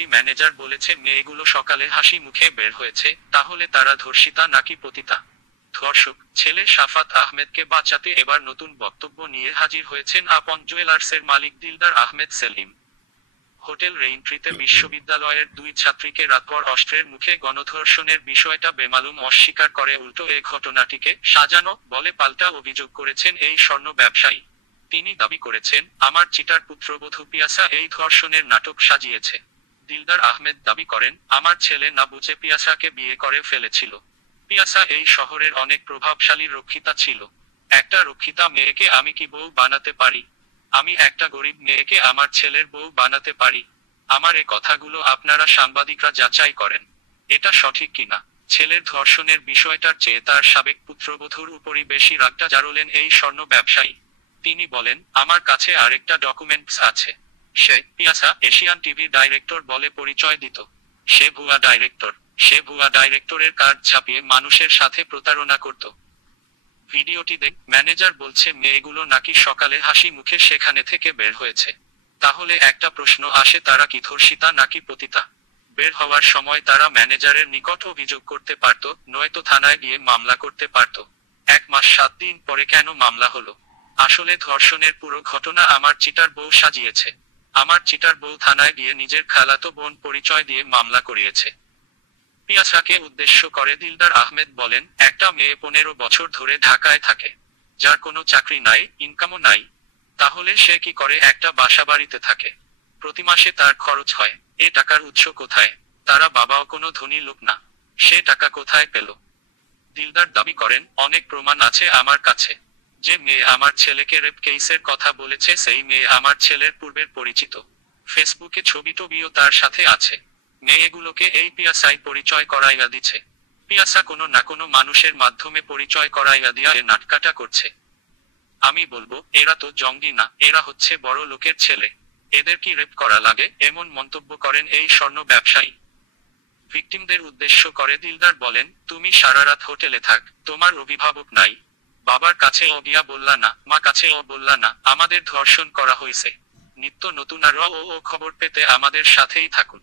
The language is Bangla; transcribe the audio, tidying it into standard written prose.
ছাত্রী ম্যানেজার বলেছে মেয়েগুলো সকালে হাসি মুখে বের হয়েছে, তাহলে তারা ধর্ষিতা নাকি পতিতা? ধর্ষক ছেলে শাফাত আহমেদকে বাঁচাতে এবার নতুন বক্তব্য নিয়ে হাজির হয়েছেন আপন জুয়েলার্সের মালিক দিলদার আহমেদ সেলিম। হোটেল রেইনট্রিতে বিশ্ববিদ্যালয়ের দুই ছাত্রীকে রাতভর অস্ত্রের মুখে গণধর্ষণের বিষয়টা বেমালুম অস্বীকার করে উল্টো এ ঘটনাটিকে সাজানো বলে পাল্টা অভিযোগ করেছেন এই স্বর্ণ ব্যবসায়ী। তিনি দাবি করেছেন, আমার চিটার পুত্রবধূ পিয়াসা এই ধর্ষণের নাটক সাজিয়েছে। দিলদার আহমেদ দাবি করেন, আমার ছেলে না বুঝে পিয়াসাকে বিয়ে করে ফেলেছিল। পিয়াসা এই শহরের অনেক প্রভাবশালী রক্ষিতা ছিল। একটা রক্ষিতা মেয়েকে আমি কি বউ বানাতে পারি? আমি একটা গরিব মেয়েকে আমার ছেলের বউ বানাতে পারি? আমার এ কথাগুলো আপনারা সাংবাদিকরা যাচাই করেন, এটা সঠিক কিনা। ছেলের ধর্ষণের বিষয়টার চেয়ে তার সাবেক পুত্রবধূর উপরই বেশি রাগটা জারলেন এই স্বর্ণ ব্যবসায়ী। তিনি বলেন, আমার কাছে আরেকটা ডকুমেন্টস আছে। সে পিয়াসা এশিয়ান টিভি ডাইরেক্টর বলে পরিচয় দিত। সে ভুয়া ডাইরেক্টর। সে ভুয়া ডাইরেক্টরের কার্ড ছাপিয়ে মানুষের সাথে প্রতারণা করত। ভিডিওটি দেখ ম্যানেজার বলছে মেয়েগুলো নাকি সকালে হাসি মুখে সেখানে থেকে বের হয়েছে। তাহলে একটা প্রশ্ন আসে, তারা কি ধর্ষিতা নাকি পতিতা? বের হওয়ার সময় তারা ম্যানেজারের নিকট অভিযোগ করতে পারত, নয়তো থানায় গিয়ে মামলা করতে পারত। 1 মাস 7 দিন পরে কেন মামলা হলো? আসলে ধর্ষণের পুরো ঘটনা আমার চিটার বউ সাজিয়েছে। আমার চিটার বউ থানায় গিয়ে নিজের খালাতো বোন পরিচয় দিয়ে মামলা করিয়েছে। পিয়াসাকে উদ্দেশ্য করে দিলদার আহমেদ বলেন, একটা মেয়ে 15 বছর ধরে ঢাকায় থাকে, যার কোনো চাকরি নাই, ইনকামও নাই। তাহলে সে কি করে একটা বাসাবাড়িতে থাকে? প্রতি মাসে তার খরচ হয়। এ টাকার উৎস কোথায়? তারা বাবাও কোনো ধনী লোক না। সে টাকা কোথায় পেল? দিলদার দাবি করেন, অনেক প্রমাণ আছে আমার কাছে। যে মেয়ে আমার ছেলেকে রেপ কেসের কথা বলেছে সেই মেয়ে আমার ছেলের পূর্বের পরিচিত। ফেসবুকে ছবি টবিও তার সাথে আছে। মেয়েগুলোকে এই পিয়াসাই পরিচয় করাইয়া দিচ্ছে। পিয়াসা কোনো না কোনো মানুষের মাধ্যমে পরিচয় করাইয়া দিয়া এ নাটকাটা করছে। আমি বলবো, এরা তো জঙ্গি না, এরা হচ্ছে বড় লোকের ছেলে। এদের কি রেপ করা লাগে? এমন মন্তব্য করেন এই স্বর্ণ ব্যবসায়ী। ভিকটিমদের উদ্দেশ্য করে দিলদার বলেন, তুমি সারা রাত হোটেলে থাক, তোমার অভিভাবক নাই। বাবার কাছে ও গিয়া বললা না, মা কাছে ও বললা না, আমাদের ধর্ষণ করা হয়েছে। নিত্য নতুন আরো ও খবর পেতে আমাদের সাথেই থাকুন।